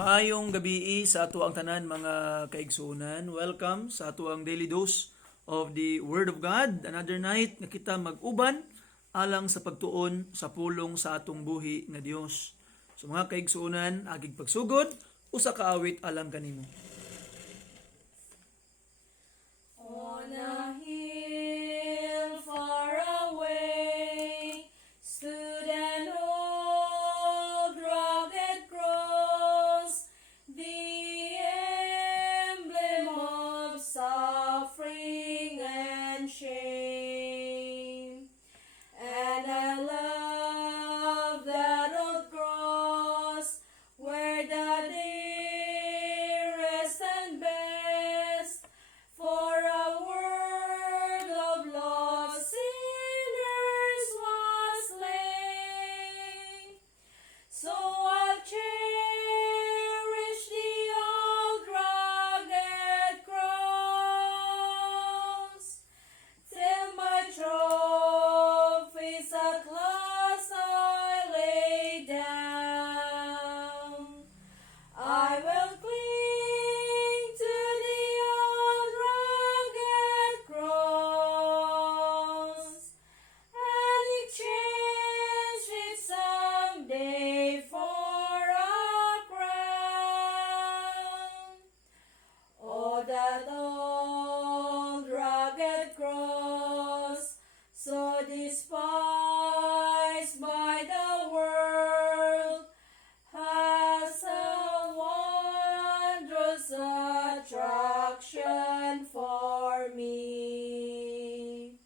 Maayong gabi sa ato ang tanan mga kaigsunan. Welcome sa ato ang daily dose of the Word of God. Another night nga kita mag-uban alang sa pagtuon sa pulong sa atong buhi nga Dios. So mga kaigsunan, agig pagsugod usa ka awit alang kanimo. On a hill far away stood an old rugged cross, the emblem of suffering and shame. And I love that old cross where the dearest and best for a world of lost sinners was slain. So I'll cherish the old rugged cross till my trophies at last I lay down. I will cling to the old rugged cross and exchange it someday for a crown. Oh, that old rugged cross, so despised by the world, has a wondrous attraction for me.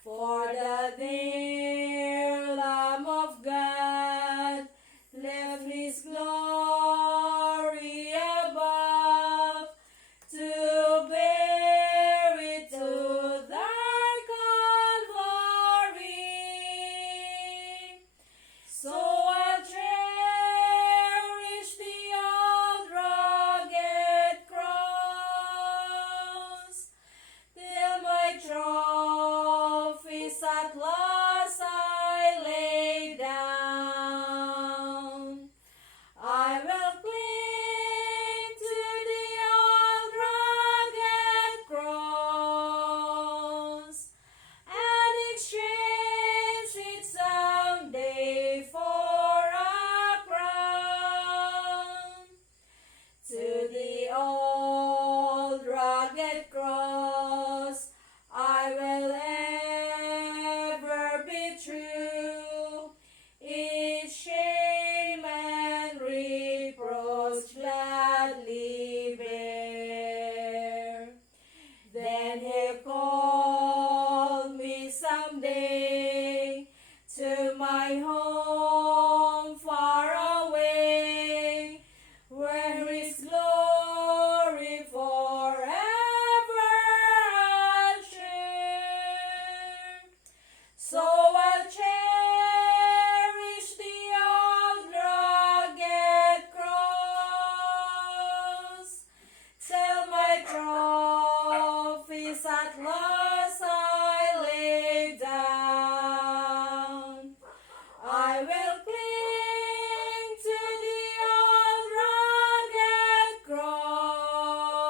For the dear Lamb of God left His glory above to bear it to thy Calvary. So I'll cherish the old rugged cross till my trophies at last I lay down. I will cling to the old rugged cross and exchange it someday for a crown. To the old rugged cross I will ever be true, its shame and reproach gladly bear. Then He'll call me someday to my home far away, where His glory forever I'll share. So I'll cherish the old rugged cross till my trophies at last I lay down. I will cling to the old rugged cross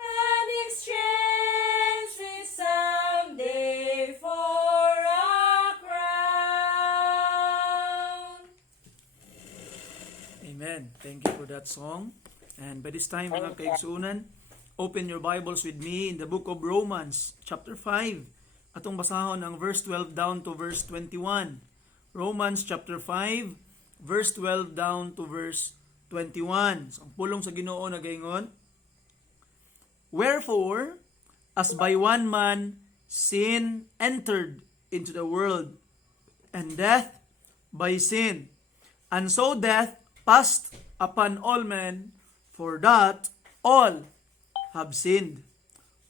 and exchange it someday for a crown. Amen. Thank you for that song. And by this time mga kaigsunan, open your Bibles with me in the book of Romans chapter 5. Atong basahon ang verse 12 down to verse 21. Romans chapter 5 verse 12 down to verse 21. So, ang pulong sa Ginoo nagaingon, wherefore, as by one man sin entered into the world, and death by sin, and so death passed upon all men, for that all have sinned.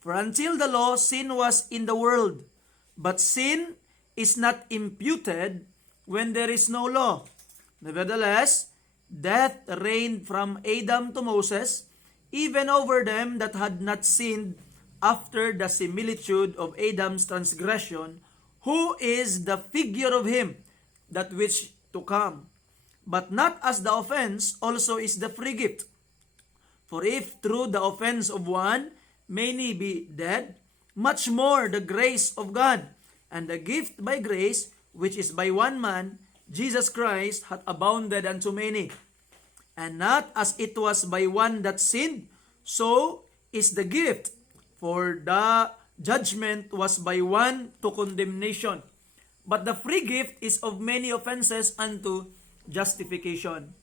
For until the law, sin was in the world, but sin is not imputed when there is no law. Nevertheless, death reigned from Adam to Moses, even over them that had not sinned, after the similitude of Adam's transgression, who is the figure of him that which to come. but not as the offense also is the free gift. For if through the offense of one many be dead, much more the grace of God and the gift by grace, which is by one man, Jesus Christ, hath abounded unto many. And not as it was by one that sinned, so is the gift. For the judgment was by one to condemnation, but the free gift is of many offenses unto justification.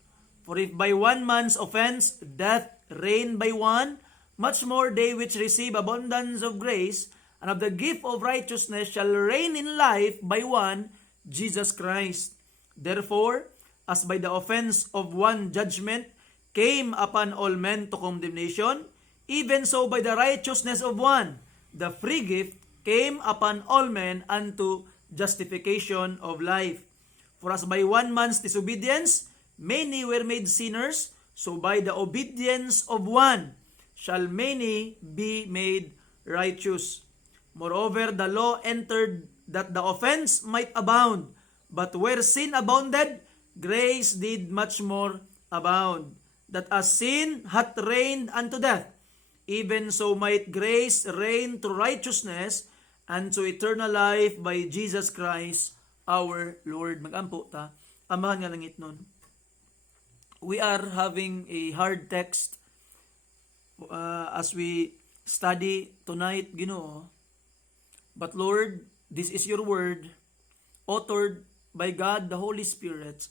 For if by one man's offense death reigned by one, much more they which receive abundance of grace and of the gift of righteousness shall reign in life by one, Jesus Christ. Therefore, as by the offense of one judgment came upon all men to condemnation, even so by the righteousness of one, the free gift came upon all men unto justification of life. For as by one man's disobedience many were made sinners, so by the obedience of one shall many be made righteous. Moreover, the law entered that the offense might abound, but where sin abounded, grace did much more abound. That as sin hath reigned unto death, even so might grace reign to righteousness and to eternal life by Jesus Christ our Lord. Magampo ta, amahan nga langit nun. We are having a hard text as we study tonight, Ginoo. But Lord, this is your word, authored by God the Holy Spirit.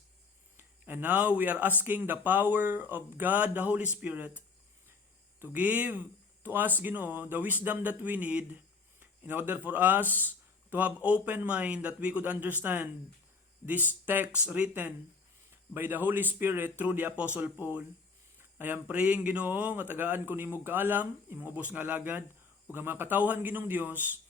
And now we are asking the power of God the Holy Spirit to give to us, Ginoo, the wisdom that we need in order for us to have open mind that we could understand this text written by the Holy Spirit through the Apostle Paul. I am praying, Ginoo, nga tagaan ko nimog kaalam, imong ubos nga alagad, ug ang mga katawhan Ginong Dios,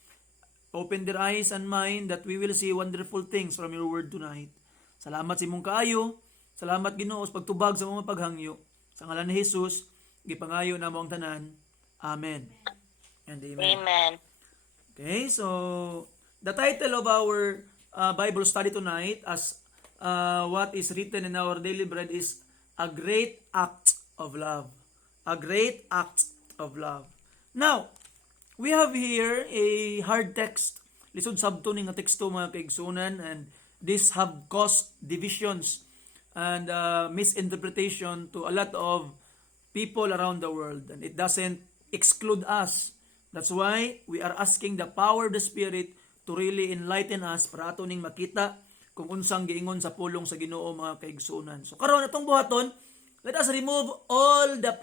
open their eyes and mind that we will see wonderful things from your word tonight. Salamat sa imong kaayo, salamat Ginoo sa pagtubag sa mga paghangyo. Sa ngalan ni Jesus, gipangayo na mo ang tanan. Amen. And amen. Amen. Okay, so the title of our Bible study tonight, as what is written in our daily bread, is A Great Act of Love. A Great Act of Love. Now, we have here a hard text. Lisod sabto ni nga teksto mga kaigsunan, and this have caused divisions and misinterpretation to a lot of people around the world, and it doesn't exclude us. That's why we are asking the power of the Spirit to really enlighten us para ato ning makita kung unsang giingon sa pulong sa Ginoo mga kaigsunan. So karon atong buhaton, let us remove all the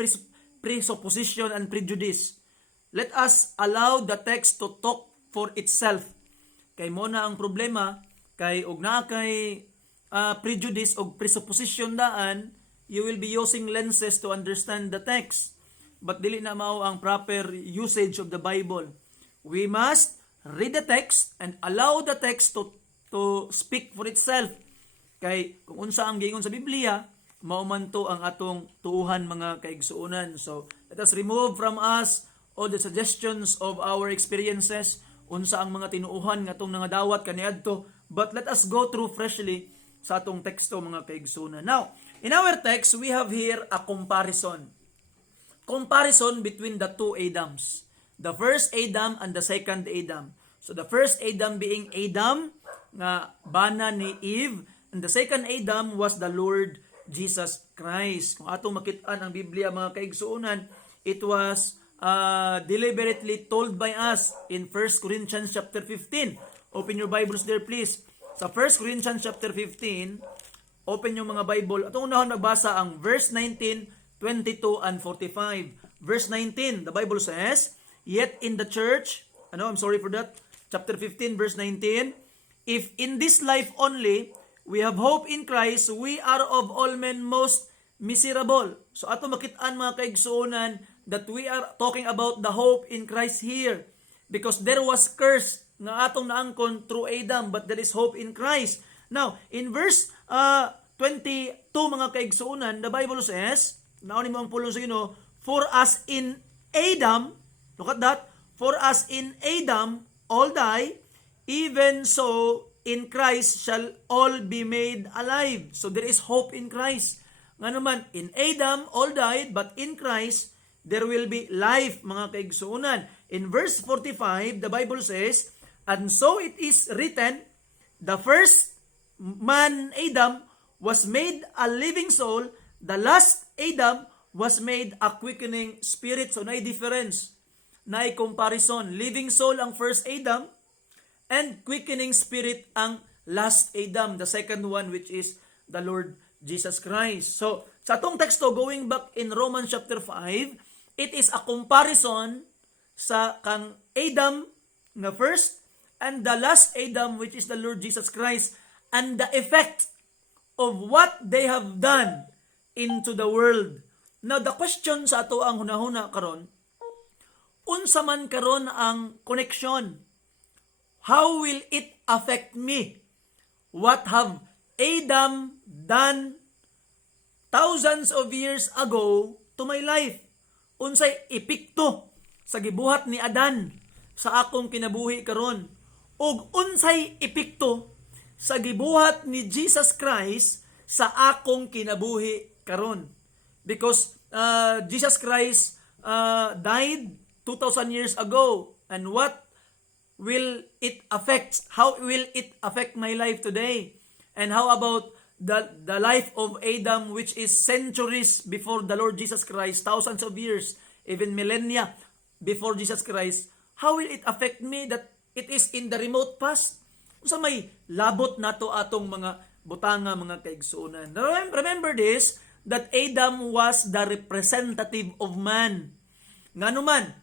presupposition and prejudice. Let us allow the text to talk for itself. Kay mo na ang problema, kay og na kay prejudice o presupposition daan, you will be using lenses to understand the text. But dili na mao ang proper usage of the Bible. We must read the text and allow the text to speak for itself. Kay kung unsa ang giingon sa Biblia, mao man to ang atong tuuhan mga kaigsuonan. So let us remove from us all the suggestions of our experiences, unsa ang mga tinuuhan nga atong nangadawat kaniadto, but let us go through freshly sa atong teksto mga kaigsuonan. Now, in our text, we have here a comparison. Comparison between the two Adams. The first Adam and the second Adam. So the first Adam being Adam, nga bana ni Eve, and the second Adam was the Lord Jesus Christ. Kung atong makitaan ang Biblia mga kaigsuonan, it was deliberately told by us in 1 Corinthians chapter 15. Open your Bibles there please. Sa 1 Corinthians chapter 15, open yung mga Bible. Atong unahon magbasa ang verse 19, 22, and 45. Verse 19, the Bible says, yet in the church, chapter 15, verse 19, if in this life only we have hope in Christ, we are of all men most miserable. So ato makitaan mga kaigsuonan that we are talking about the hope in Christ here. Because there was curse nga atong naangkon through Adam, but there is hope in Christ. Now, in verse 22 mga kaigsuonan, the Bible says, naunin mo ang pulong sa Ginoo, for as in Adam, look at that, for as in Adam all die, even so in Christ shall all be made alive. So there is hope in Christ. Nga naman, in Adam, all died, but in Christ, there will be life, mga kaigsuunan. In verse 45, the Bible says, and so it is written, the first man, Adam, was made a living soul, the last Adam was made a quickening spirit. So, naay difference, naay comparison. Living soul ang first Adam, and quickening spirit ang last Adam, the second one, which is the Lord Jesus Christ. So, sa atong teksto, going back in Romans chapter 5, it is a comparison sa kang Adam nga first and the last Adam, which is the Lord Jesus Christ, and the effect of what they have done into the world. Now, the question sa ato ang hunahuna karon, unsa man karon ang connection? How will it affect me? What have Adam done thousands of years ago to my life? Unsay epekto sa gibuhat ni Adan sa akong kinabuhi karon? Ug unsay epekto sa gibuhat ni Jesus Christ sa akong kinabuhi karon? Because Jesus Christ died 2,000 years ago, and what will it affect? How will it affect my life today? And how about the life of Adam, which is centuries before the Lord Jesus Christ, thousands of years, even millennia before Jesus Christ? How will it affect me that it is in the remote past? Sa may labot nato atong mga butanga, mga kaigsuunan. Remember this, that Adam was the representative of man. Nganuman,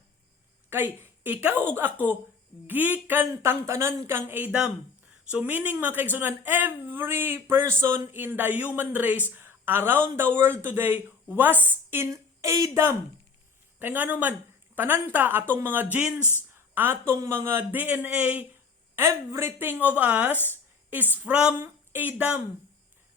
kay ikaw ug ako, gikan tangtanan kang Adam. So meaning, mga kaigsuunan, every person in the human race around the world today was in Adam. Kaya nga naman, tananta atong mga genes, atong mga DNA, everything of us is from Adam.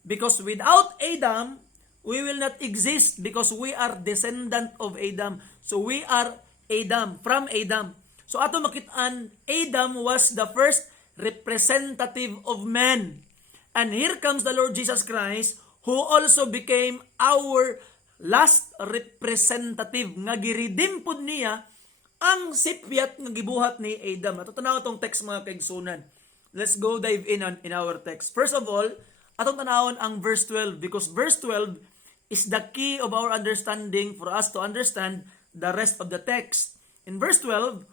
Because without Adam, we will not exist because we are descendant of Adam. So we are Adam, from Adam. So ato makitaan, Adam was the first representative of man. And here comes the Lord Jesus Christ, who also became our last representative. Nga giredeem pud niya ang sipyat nga gibuhat ni Adam. Ato tanaw tong text, mga kaigsunan. Let's go dive in our text. First of all, atong tanawon ang verse 12, because verse 12 is the key of our understanding for us to understand the rest of the text. In verse 12,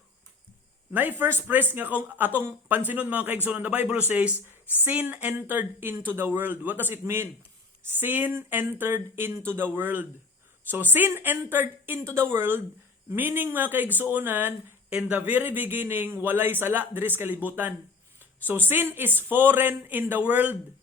na first phrase nga kung atong pansinon, mga kaigsunan, the Bible says, sin entered into the world. What does it mean? Sin entered into the world. So sin entered into the world, meaning, mga kaigsuunan, in the very beginning, walay sala diri sa kalibutan. So sin is foreign in the world.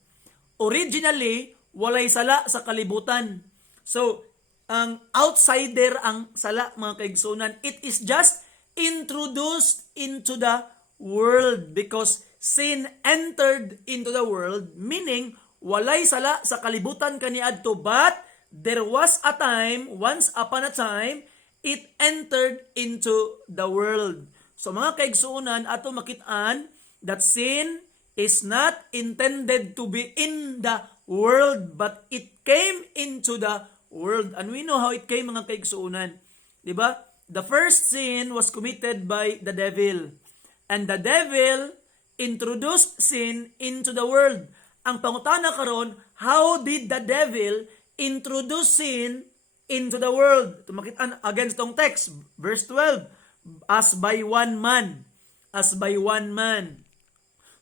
Originally, walay sala sa kalibutan. So, ang outsider ang sala, mga kaigsuunan. It is just introduced into the world because sin entered into the world, meaning walay sala sa kalibutan kaniadto, but there was a time, once upon a time, it entered into the world. So mga kaigsuunan, ato makitaan that sin is not intended to be in the world, but it came into the world. And we know how it came, mga kaigsuunan. Diba? The first sin was committed by the devil. And the devil introduced sin into the world. Ang pangutana karon, how did the devil introduce sin into the world? Tumakitan against tong text, verse 12, as by one man. As by one man.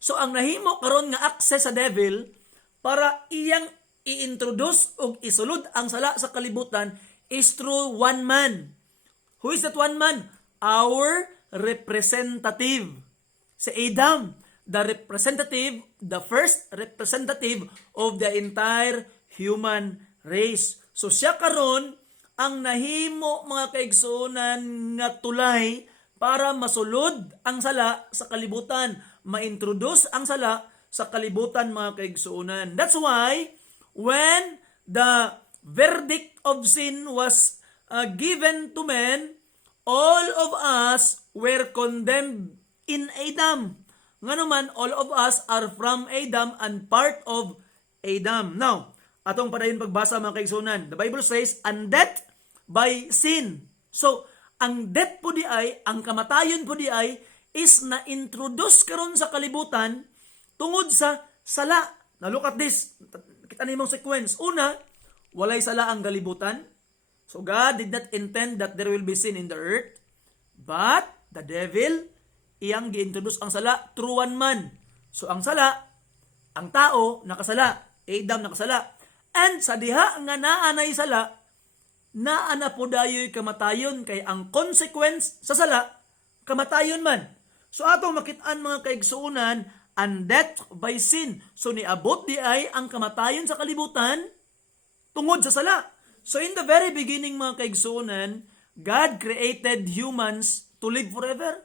So ang nahimo karon nga access sa devil para iyang i-introduce o isulod ang sala sa kalibutan is through one man. Who is that one man? Our representative. Si Adam, the representative, the first representative of the entire human race. So siya karon ang nahimo, mga kaigsuunan, nga tulay para masulod ang sala sa kalibutan, ma-introduce ang sala sa kalibutan, mga kaigsuunan. That's why when the verdict of sin was given to men, all of us were condemned in Adam. Nganuman, all of us are from Adam and part of Adam. Now, atong padayon pagbasa mga kaigsunan. The Bible says, and death by sin. So, ang death po di ay, ang kamatayon po di ay, is na-introduce karon sa kalibutan tungod sa sala. Now look at this. Kita nimong sequence. Una, walay sala ang kalibutan. So God did not intend that there will be sin in the earth. But the devil, iyang gi-introduce ang sala through one man. So ang sala, ang tao nakasala. Adam nakasala. And sa diha nga naanay sala, naana po dayo'y kamatayon kay ang consequence sa sala, kamatayon man. So atong makitaan mga kaigsuunan, and death by sin. So niabot di ay ang kamatayon sa kalibutan tungod sa sala. So in the very beginning mga kaigsuunan, God created humans to live forever.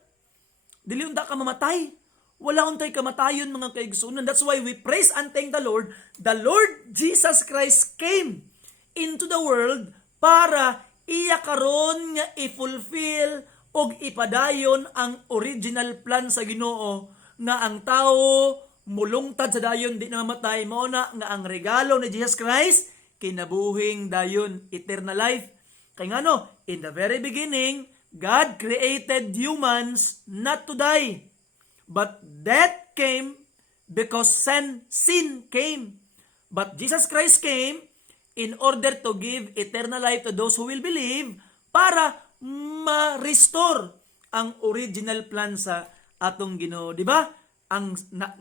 Dili unta ka mamatay. Wala untay kamatayon mga kaigsuunan. That's why we praise and thank the Lord. The Lord Jesus Christ came into the world para iya karon nga i-fulfill og ipadayon ang original plan sa Ginoo nga ang tao mulungtad sa dayon di na mamatay. Mao na nga ang regalo ni Jesus Christ kinabuhing dayon eternal life. Kay ngano, in the very beginning, God created humans not to die. But death came because sin came. But Jesus Christ came in order to give eternal life to those who will believe para ma-restore ang original plan sa atong Ginoo, di ba? Ang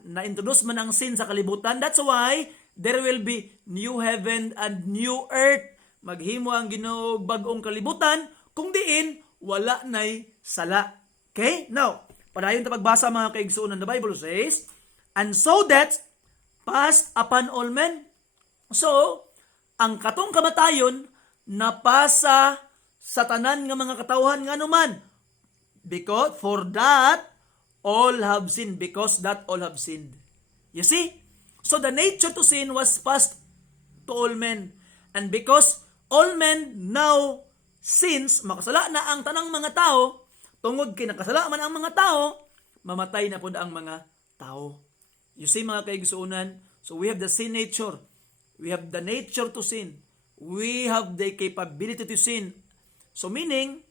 na-introduce man ang sin sa kalibutan. That's why there will be new heaven and new earth. Maghimo ang Ginoo bag-ong kalibutan kung diin wala nay sala. Okay? Now, padayon ta pagbasa mga kaigsuonan, the Bible says, and so that passed upon all men. So, ang katong kamatayon napasa sa tanan nga mga katawhan nga naman. Because for that all have sinned, because that all have sinned. You see? So the nature to sin was passed to all men. And because all men now sins, makasala na ang tanang mga tao, tungod kay nakasala man ang mga tao, mamatay na pud ang mga tao. You see mga kaigsuonan, so we have the sin nature. We have the nature to sin. We have the capability to sin. So meaning,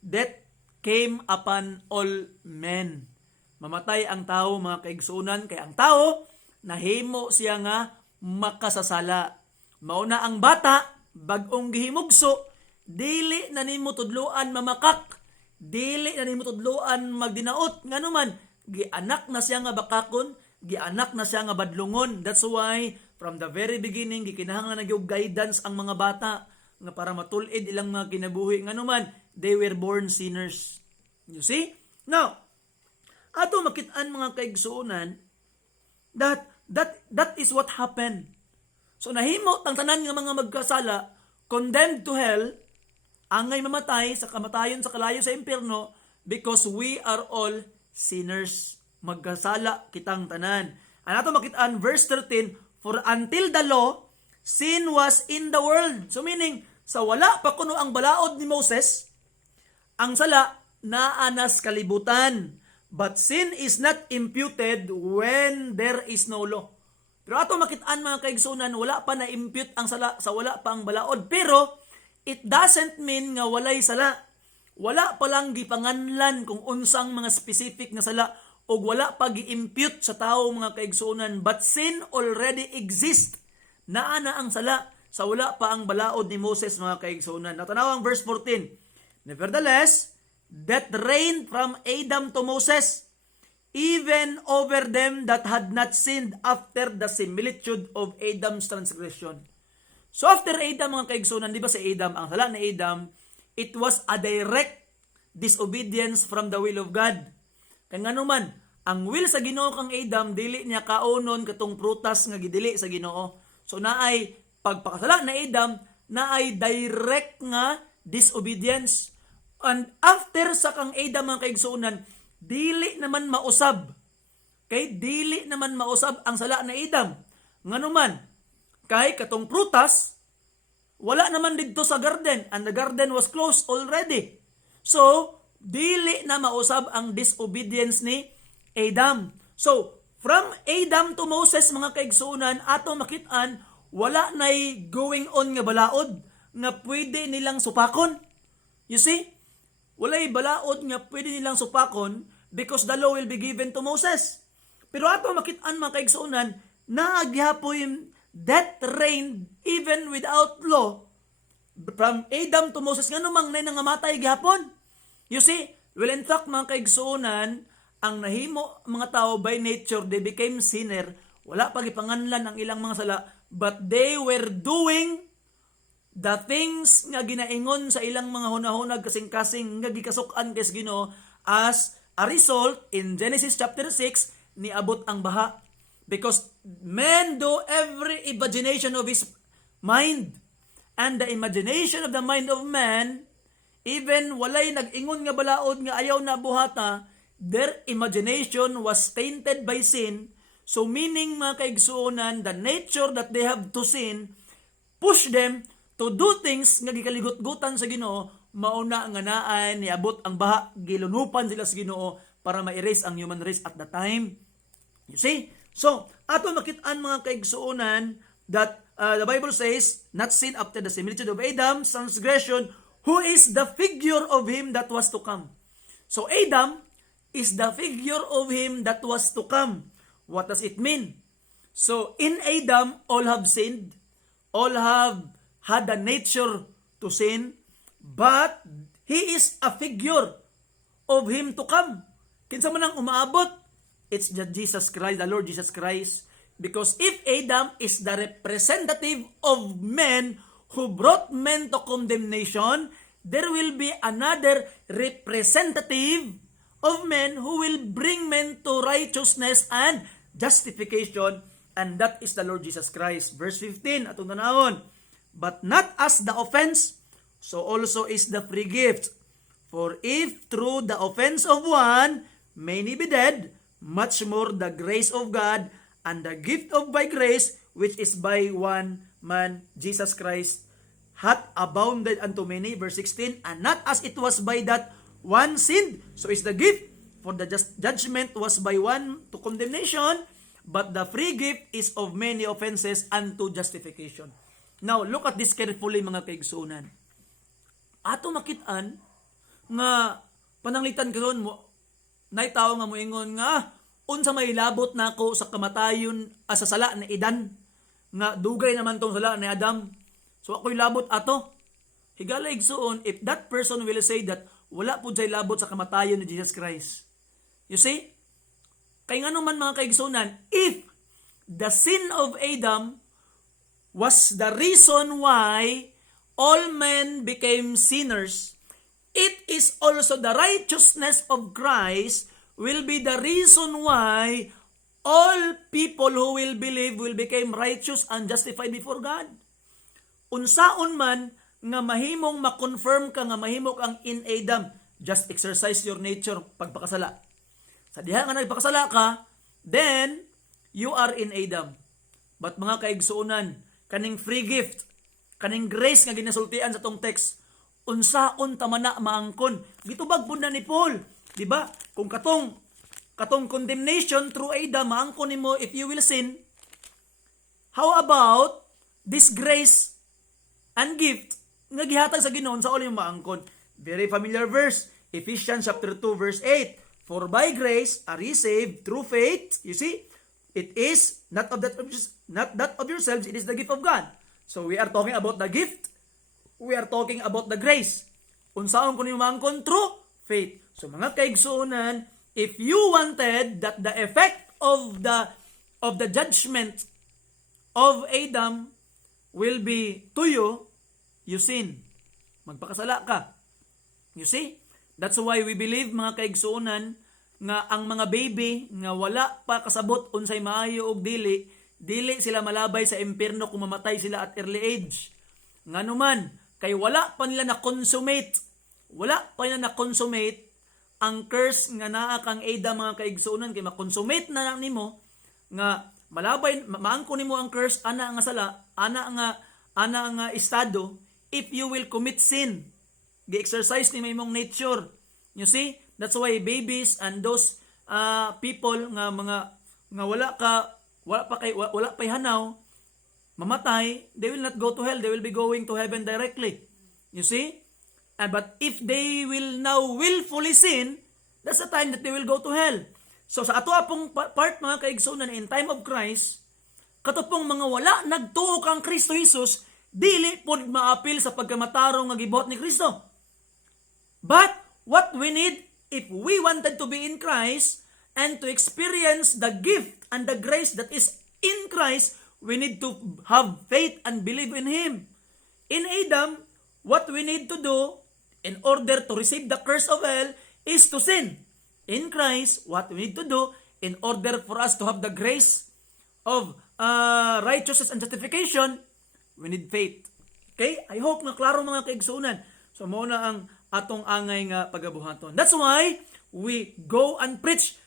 death came upon all men. Mamatay ang tao mga kaigsuonan, kay ang tao nahimo siya nga makasasala. Mauna ang bata, bag-ong gihimugso, dili na nimo tudloan mamakak, dili na nimo tudloan magdinaot, nganuman gianak na siya nga bakakon, gianak na siya nga badlungon. That's why from the very beginning gikinahanglan na gyud guidance ang mga bata nga para matulid ilang mga kinabuhi nganuman they were born sinners. You see? Now, ato makit-an mga kaigsuonan that is what happened. So nahimo tang tanan nga mga magkasala condemned to hell, angay mamatay sa kamatayon sa kalayo sa impyerno because we are all sinners. Magkasala kitang tanan. Ano ato makit-an verse 13, for until the law sin was in the world. So meaning sa wala pa kuno ang balaod ni Moses, ang sala naanas kalibutan. But sin is not imputed when there is no law. Pero ato makit-an mga kaigsunan, wala pa na-impute ang sala sa wala pa ang balaod. Pero it doesn't mean nga walay sala. Wala pa lang gipanganlan kung unsang mga specific na sala o wala pa gi-impute sa tao mga kaigsunan. But sin already exists. Naa na ang sala sa wala pa ang balaod ni Moses mga kaigsunan. Natanaw ang verse 14. Nevertheless, death reigned from Adam to Moses, even over them that had not sinned after the similitude of Adam's transgression. So after Adam mga kaigsunan, di ba si Adam, ang sala ni Adam, it was a direct disobedience from the will of God. Kaya nga naman, ang will sa Ginoo kang Adam, dili niya kaunon katong prutas nga gidili sa Ginoo. So naay pagpakasala na Adam, naay direct nga disobedience. And after sa kang Adam mga kaigsunan, dili naman mausab. Kay dili naman mausab ang sala na Adam. Nganuman, kay katong prutas, wala naman dito sa garden, and the garden was closed already. So, dili na mausab ang disobedience ni Adam. So, from Adam to Moses, mga kaigsuonan, ato makitaan, wala na'y going on nga balaod nga pwede nilang supakon. You see? Walay balaod nga pwede nilang supakon because the law will be given to Moses. Pero ato makitaan, mga kaigsuonan, nagyapoy that reigned even without law from Adam to Moses nga numang nay nangamatay gihapon. You see? Well, in fact, mga kaigsuonan, ang nahimo mga tao by nature, they became sinner. Wala pagipanganlan ang ilang mga sala, but they were doing the things nga ginaingon sa ilang mga hunahunag kasing-kasing nga gikasukan kay Ginoo. As a result, in Genesis chapter 6, niabot ang baha. Because man do every imagination of his mind. And the imagination of the mind of man, even walay nag-ingon nga balaod nga ayaw na buhata, their imagination was tainted by sin. So meaning, mga kaigsuonan, the nature that they have to sin push them to do things nga gikaligot-gutan sa Ginoo. Mauna nga naan niabot ang baha, gilunupan sila sa Ginoo para ma-erase ang human race at the time. You see? So, ato makitaan, mga kaigsuonan, that the Bible says, not sin after the similitude of Adam's transgression, who is the figure of him that was to come. So, Adam is the figure of him that was to come. What does it mean? So, in Adam, all have sinned. All have had a nature to sin. But, he is a figure of him to come. Kinsa man ang umaabot? It's Jesus Christ, the Lord Jesus Christ. Because if Adam is the representative of men who brought men to condemnation, there will be another representative of men who will bring men to righteousness and justification, and that is the Lord Jesus Christ. Verse 15, atong tanawon. But not as the offense, so also is the free gift. For if through the offense of one, many be dead, much more the grace of God and the gift of by grace, which is by one man, Jesus Christ, hath abounded unto many. Verse 16, and not as it was by that one sinned, so is the gift. For the judgment was by one to condemnation, but the free gift is of many offenses unto justification. Now, look at this carefully, mga kaigsuonan. Ato makitaan nga pananglitan karon mo, nay tao nga moingon nga, unsa may labot nako sa kamatayon sa sala ni Edan, nga dugay naman tong sala ni Adam. So ako'y labot ato. Higala igsuon, if that person will say that wala po jay labot sa kamatayon ni Jesus Christ. You see? Kay ngano man, mga kaigsunan, if the sin of Adam was the reason why all men became sinners, it is also the righteousness of Christ will be the reason why all people who will believe will become righteous and justified before God. Unsaon man nga mahimong ma-confirm ka nga mahimo kang in Adam, just exercise your nature pagpakasala. Sa diha nga nagpakasala ka, then you are in Adam. But mga kaigsuonan, kaning free gift, kaning grace nga ginasultian sa tong text, unsaon ta man na maangkon. Gitubag pud na ni Paul, di ba? Kung katong condemnation through Adam maangkon nimo if you will sin, how about this grace and gift nga gihatag sa Ginoo sa ulo maangkon? Very familiar verse, Ephesians chapter 2 verse 8. For by grace are ye saved through faith. You see, it is not that of yourselves, it is the gift of God. So we are talking about the gift. We are talking about the grace. Unsaon kun maangkon? Through faith. So mga kaigsuonan, if you wanted that the effect of the judgment of Adam will be to you, you sin. Magpakasala ka. You see? That's why we believe, mga kaigsuonan, nga ang mga baby nga wala pa kasabot unsay maayo og dili sila malabay sa impyerno kung mamatay sila at early age. Nganuman, kay wala pa nila na-consummate ang curse nga naa kang Adam, mga kaigsuonan, kay ma-consummate na lang nimo nga malabay maangko nimo ang curse ana nga sala, ana nga estado if you will commit sin. Gi-exercise ni imong nature. You see? That's why babies and those people nga wala pa hanaw, mamatay, they will not go to hell, they will be going to heaven directly. You see? But if they will now willfully sin, that's the time that they will go to hell. So sa ato apong part mga kaigsunan in time of Christ, katupong mga wala nagtuo kang Kristo Jesus, dili pod maapil sa pagkamatarong nga gibuhat ni Kristo. But what we need, if we wanted to be in Christ and to experience the gift and the grace that is in Christ, we need to have faith and believe in Him. In Adam, what we need to do in order to receive the curse of hell is to sin. In Christ, what we need to do in order for us to have the grace of righteousness and justification, we need faith. Okay? I hope na klaro mga kaigsunan. So muna ang atong angay nga pagabuhaton. That's why we go and preach.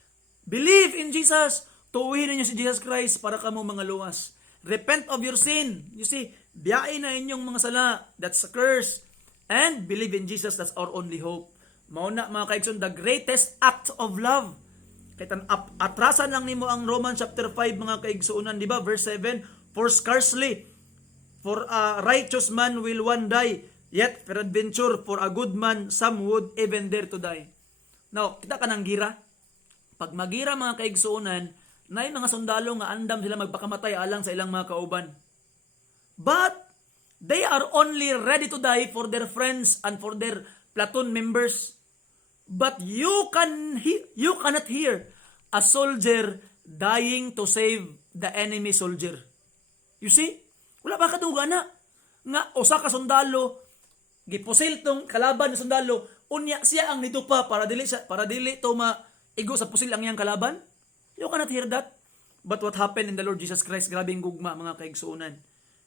Believe in Jesus. Tuwihin ninyo si Jesus Christ para kamo mga luwas. Repent of your sin. You see, biyain na inyong mga sala. That's a curse. And believe in Jesus. That's our only hope. Mauna mga kaigsoon, the greatest act of love. Kahit atrasan lang nimo ang Romans chapter 5 mga kaigsuunan, di ba? Verse 7, for scarcely for a righteous man will one die, yet peradventure for a good man some would even dare to die. Now, kita ka ng gira. Pag magira mga kaigsuunan, na yung mga sundalo nga andam sila magpakamatay alang sa ilang mga kauban. But they are only ready to die for their friends and for their platoon members. But you cannot hear a soldier dying to save the enemy soldier. You see? Wala ba kaduga na? Nga, usa ka sundalo, gipusil tong kalaban na sundalo, unya siya ang nitupa para dili to maigo sa pusil ang iyang kalaban. You cannot hear that. But what happened in the Lord Jesus Christ, grabing gugma mga kaigsuunan.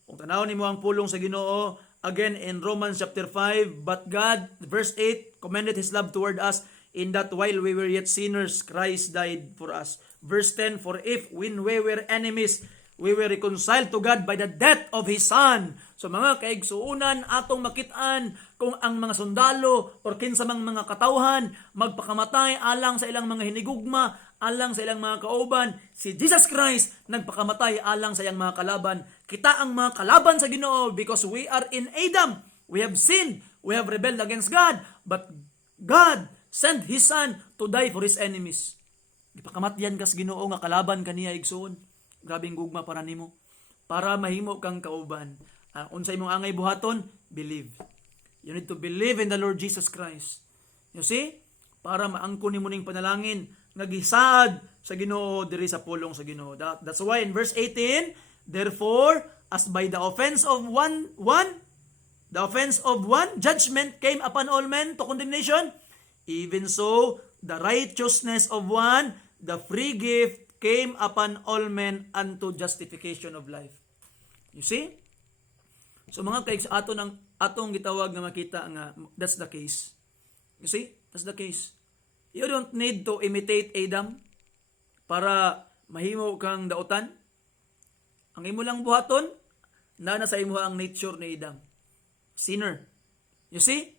Kung tanaw nimo ang pulong sa Ginoo, again in Romans chapter 5, but God, verse 8, commended His love toward us in that while we were yet sinners, Christ died for us. Verse 10, for if when we were enemies, we were reconciled to God by the death of His Son. So mga kaigsuunan, atong makitaan kung ang mga sundalo or kinsamang mga katawhan magpakamatay alang sa ilang mga hinigugma, alang sa ilang mga kauban, si Jesus Christ nagpakamatay alang sa iyang mga kalaban. Kita ang mga kalaban sa Ginoo because we are in Adam. We have sinned. We have rebelled against God. But God sent His Son to die for His enemies. Ipakamatyan kas Ginoo nga kalaban kaniya igsoon. Grabing gugma para nimo. Para mahimo kang kauban. Unsay imong angay buhaton? Believe. You need to believe in the Lord Jesus Christ. You see? Para maangkon nimo ning panalangin nga gisaad sa Ginoo diri sa pulong sa Ginoo. That's why in verse 18, therefore, as by the offense of one, judgment came upon all men to condemnation, even so, the righteousness of one, the free gift, came upon all men unto justification of life. You see? So mga kaigs, atong gitawag nga makita nga that's the case. You see? That's the case. You don't need to imitate Adam para mahimo kang dautan. Ang imo lang buhaton, na sa imo ang nature ni Adam. Sinner. You see?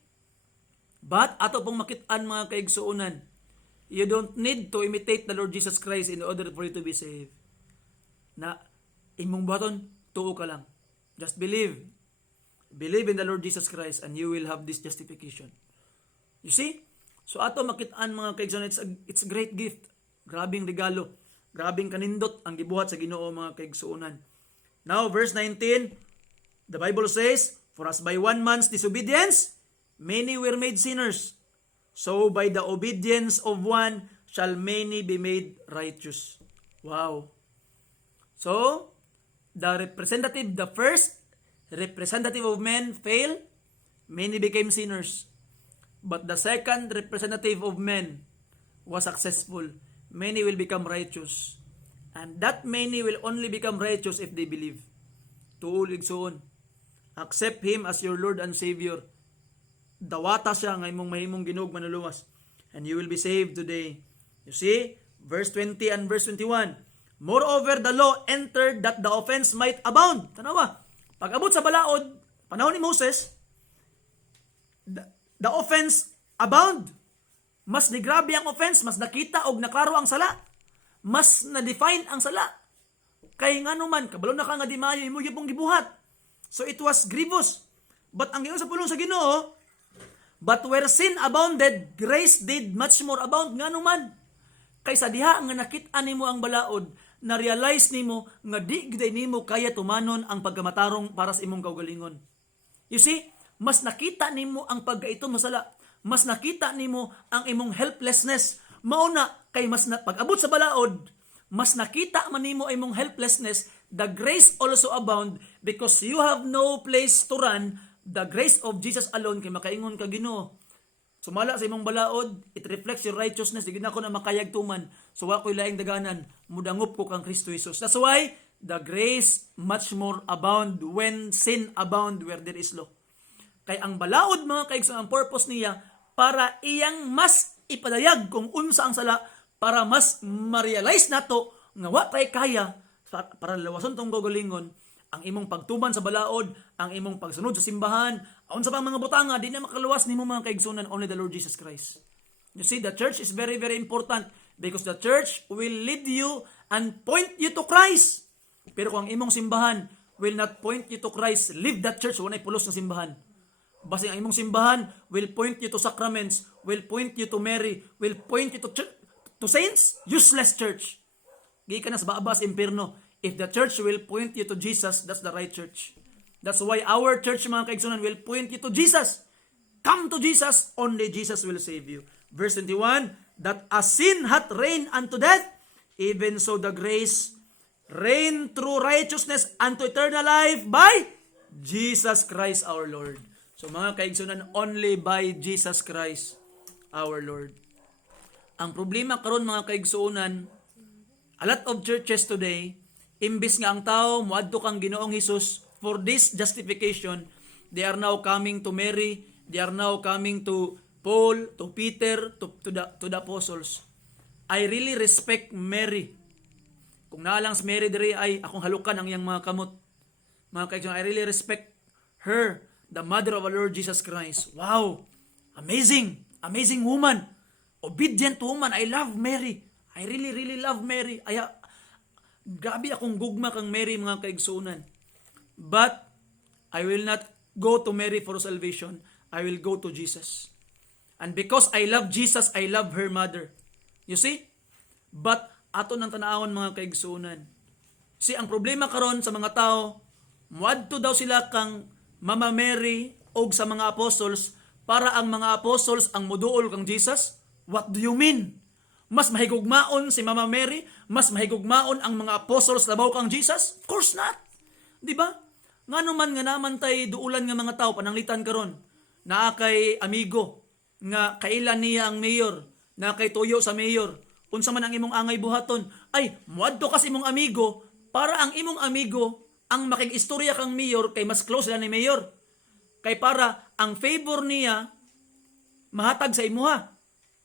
But ato pong makitaan mga kaigsuunan, you don't need to imitate the Lord Jesus Christ in order for you to be saved. Na imong buhaton, tuo ka lang. Just believe. Believe in the Lord Jesus Christ and you will have this justification. You see? So ato makitaan mga kaigsuunan, it's a great gift. Grabing regalo. Grabing kanindot ang gibuhat sa Ginoo mga kaigsuunan. Now verse 19, the Bible says, for as by one man's disobedience, many were made sinners. So by the obedience of one shall many be made righteous. Wow. So, the first representative of men failed, many became sinners. But the second representative of men was successful. Many will become righteous. And that many will only become righteous if they believe. Tuulig soon. Accept Him as your Lord and Savior. Dawata siya nga imong mahimong ginog manuluwas. And you will be saved today. You see? Verse 20 and verse 21. Moreover, the law entered that the offense might abound. Tanawa. Pag-abot sa balaod, panahon ni Moses, the offense abound. Mas nigrabe ang offense, mas nakita og naklaro ang sala. Mas na-define ang sala. Kay nga naman, kabalo na ka nga di maayo, imo gyapong gibuhat. So it was grievous. But ang Ginoo sa pulong sa Ginoo, but where sin abounded, grace did much more abound. Nga naman, kaysa diha nga nakit-an nimo ang balaod, na-realize nimo nga di gid nimo kaya tumanon ang pagkamatarong para sa imong kaugalingon. You see, mas nakita nimo ang pagkaitom mo sala. Mas nakita nimo ang imong helplessness. Mauna kay mas pag-abot sa balaod, mas nakita man nimo imong helplessness, the grace also abound because you have no place to run. The grace of Jesus alone kay makaingon ka Ginoo. Sumala sa imong balaod, it reflects your righteousness. Di na ko na makayag tuman. So wa ko'y laing daganan, mudangop ko kang Kristo Jesus. That's why the grace much more abound when sin abound where there is law. Kay ang balaod mga kaigsoon, ang purpose niya para iyang mas ipadayag kung unsa ang sala, para mas ma-realize nato nga wa tay kaya para lawason tong gagalingon ang imong pagtuman sa balaod, ang imong pagsunod sa simbahan, aun sa pang mga butanga, di na makaluwas nimo mga kaigsunan, only the Lord Jesus Christ. You see, the church is very, very important because the church will lead you and point you to Christ. Pero kung ang imong simbahan will not point you to Christ, leave that church, wala pulos ng simbahan. Basta ang imong simbahan will point you to sacraments, will point you to Mary, will point you to saints, useless church. Gikan na sa baabas impierno. If the church will point you to Jesus, that's the right church. That's why our church, mga kaigsunan, will point you to Jesus. Come to Jesus, only Jesus will save you. Verse 21, that as sin hath reigned unto death, even so the grace reign through righteousness unto eternal life by Jesus Christ our Lord. So mga kaigsunan, only by Jesus Christ our Lord. Ang problema karon mga kaigsunan, a lot of churches today, imbis nga ang tao muadto kang Ginoong Hesus for this justification, they are now coming to Mary, they are now coming to Paul, to Peter, to the apostles. I really respect Mary. Kung naalang si Mary diri ay akong halukan ang iyang mga kamot. Mga kaigsunan, I really respect her, the mother of our Lord Jesus Christ. Wow! Amazing! Amazing woman! Obedient woman. I love Mary. I really, really love Mary. Grabe akong gugma kang Mary mga kaigsunan. But, I will not go to Mary for salvation. I will go to Jesus. And because I love Jesus, I love her mother. You see? But, ato ng tanawon mga kaigsunan. See, ang problema karon sa mga tao, muadto daw sila kang Mama Mary o sa mga apostles para ang mga apostles ang muduol kang Jesus? What do you mean? Mas mahigugmaon si Mama Mary? Mas mahigugmaon ang mga apostles labaw kang Jesus? Of course not. Di ba? Nga naman tay duulan nga mga tao pananglitan karon. Naa kay amigo nga kailan niya ang mayor, na kay tuyo sa mayor. Unsa man ang imong angay buhaton? Ay, muadto kas imong amigo para ang imong amigo ang makig-istorya kang mayor kay mas close sila ni mayor. Kay para ang favor niya mahatag sa imuha.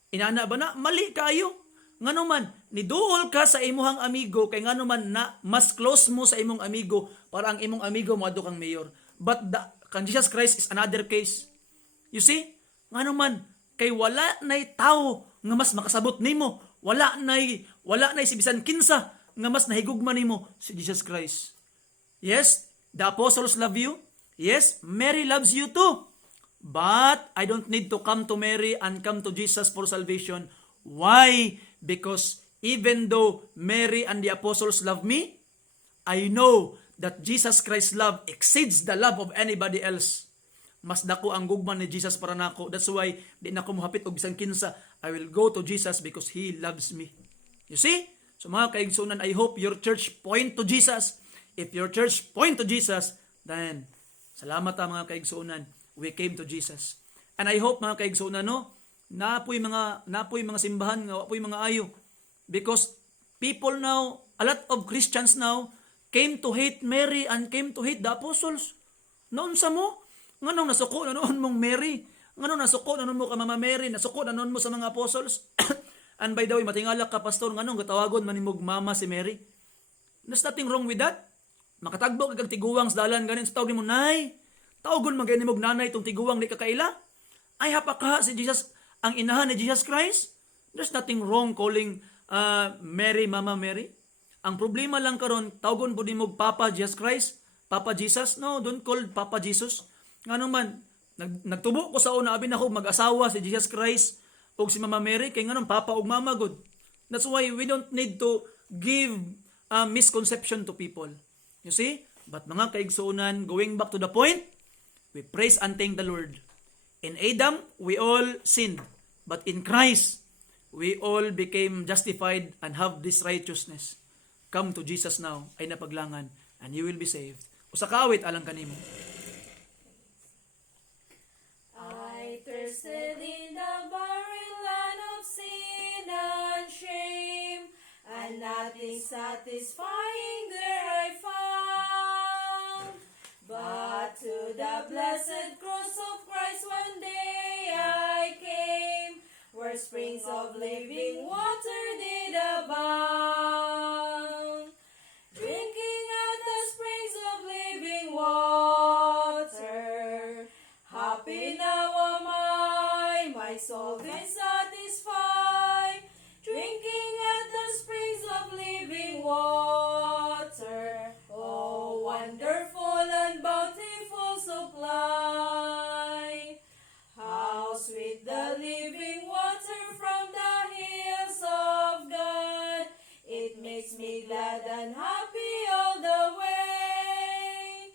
Inana ba na? Mali kayo. Ngano man, niduol ka sa imuhang amigo kay ngano man na mas close mo sa imong amigo para ang imong amigo moadto kang mayor. But kang Jesus Christ is another case. You see? Ngano man, kay wala nay tao nga mas makasabot nimo. Wala nay si bisan kinsa nga mas nahigugma nimo si Jesus Christ. Yes, the apostles love you. Yes, Mary loves you too. But I don't need to come to Mary and come to Jesus for salvation. Why? Because even though Mary and the apostles love me, I know that Jesus Christ's love exceeds the love of anybody else. Mas dako ang gugman ni Jesus para nako. That's why di na ko mohapit og bisan kinsa. I will go to Jesus because He loves me. You see? So mga kaigsunan, I hope your church point to Jesus. If your church point to Jesus, then salamat mga kaigsunan, we came to Jesus. And I hope mga kaigsunan, no, napoy mga simbahan nga wapoy mga ayo, because people now, a lot of Christians now came to hate Mary and came to hate the apostles. Noon sa mo, nganong nasuko na noon mong Mary, nganong nasuko na noon mo ka Mama Mary, nasuko na noon mo sa mga apostles. And by the way, matingala ka pastor, nganong gatawagon manimog mama si Mary. There's nothing wrong with that. Makatagbo kag tiguwang sa dalan ganin sa tawag nimo nay. Tawagon man gani mog nanay tong tiguwang di ka kaila. Ay hapaka si Jesus ang inahan ni Jesus Christ. There's nothing wrong calling Mary, Mama Mary. Ang problema lang karon, tawgon po mo Papa Jesus Christ, Papa Jesus. No, don't call Papa Jesus. Nga naman, nagtubo ko sa una, abin ako mag-asawa si Jesus Christ o si Mama Mary, kay nga nung Papa o Mama good. That's why we don't need to give misconception to people. You see? But mga kaigsuunan, going back to the point, we praise and thank the Lord. In Adam, we all sinned. But in Christ, we all became justified and have this righteousness. Come to Jesus now, ay napaglangan, and you will be saved. Usa ka awit alang kanimo. I thirsted in the barren land of sin and shame, and nothing satisfying there I found. But to the blessed cross of Christ one day I came, where springs of living water did abound. Drinking at the springs of living water, happy now am I, my soul is satisfied. Drinking at the springs of living water, oh wonderful and bountiful supply. How sweet the living water from the hills of God. It makes me glad and happy all the way.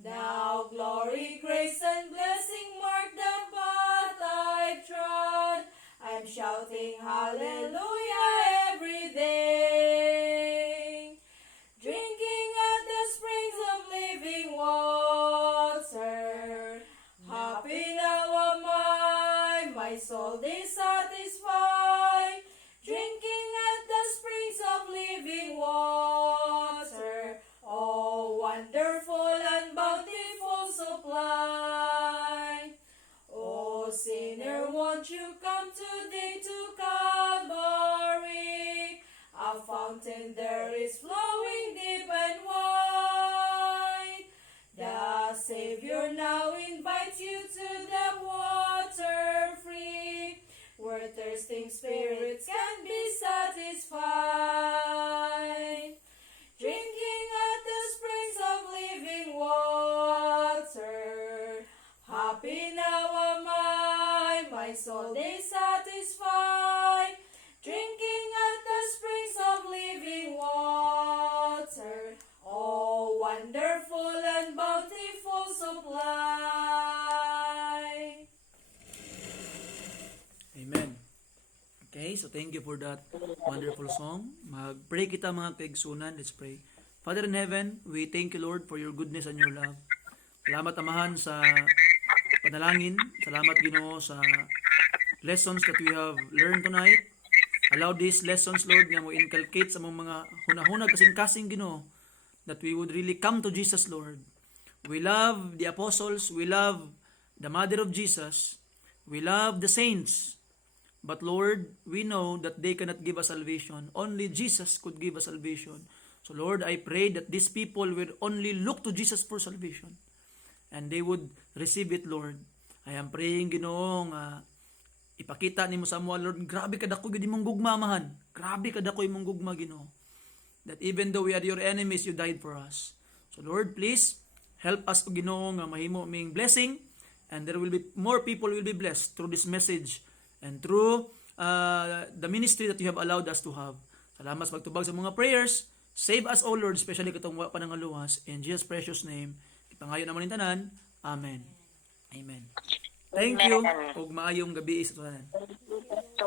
Now glory, grace, and blessing mark the path I've trod. I'm shouting hallelujah every day. Drinking at the springs of living water. Happy now am I, my soul is satisfied. Drinking at the springs of living water. Oh, wonderful and bountiful supply. Oh, sinner, won't you come today to Calvary? A fountain there is flowing deep and wide. The Savior now invites you to the water free, where thirsting spirits can be satisfied. Drinking at the springs of living water. Happy now am I, my soul is satisfied. Drinking at the springs of living water. Oh, wonderful and bountiful supply. Amen. Okay, so thank you for that wonderful song. Mag-pray kita mga kaigsunan. Let's pray. Father in heaven, we thank you, Lord, for your goodness and your love. Salamat, Amahan, sa panalangin. Salamat, Ginoo, sa lessons that we have learned tonight. Allow these lessons, Lord, nga mo inculcate sa mga hunahunag kasing-kasing, Ginoo, that we would really come to Jesus, Lord. We love the apostles. We love the mother of Jesus. We love the saints. But Lord, we know that they cannot give us salvation. Only Jesus could give us salvation. So Lord, I pray that these people will only look to Jesus for salvation. And they would receive it, Lord. I am praying, Ginoo, ipakita nimo sa amwa, Lord, grabe ka dako gyud imong gugmamahan. Grabe ka dako imong gugma, Ginoo. That even though we are your enemies, you died for us. So Lord, please help us, Ginoo, nga mahimo ming blessing, and there will be more people will be blessed through this message and through the ministry that you have allowed us to have. Salamat sa pagtubag sa mga prayers. Save us, O Lord, especially katong wa pa nangaluwas. In Jesus' precious name, ipangayo naman yung tanan. Amen. Amen. Thank you. Ug maayong gabi sa tanan. Ito,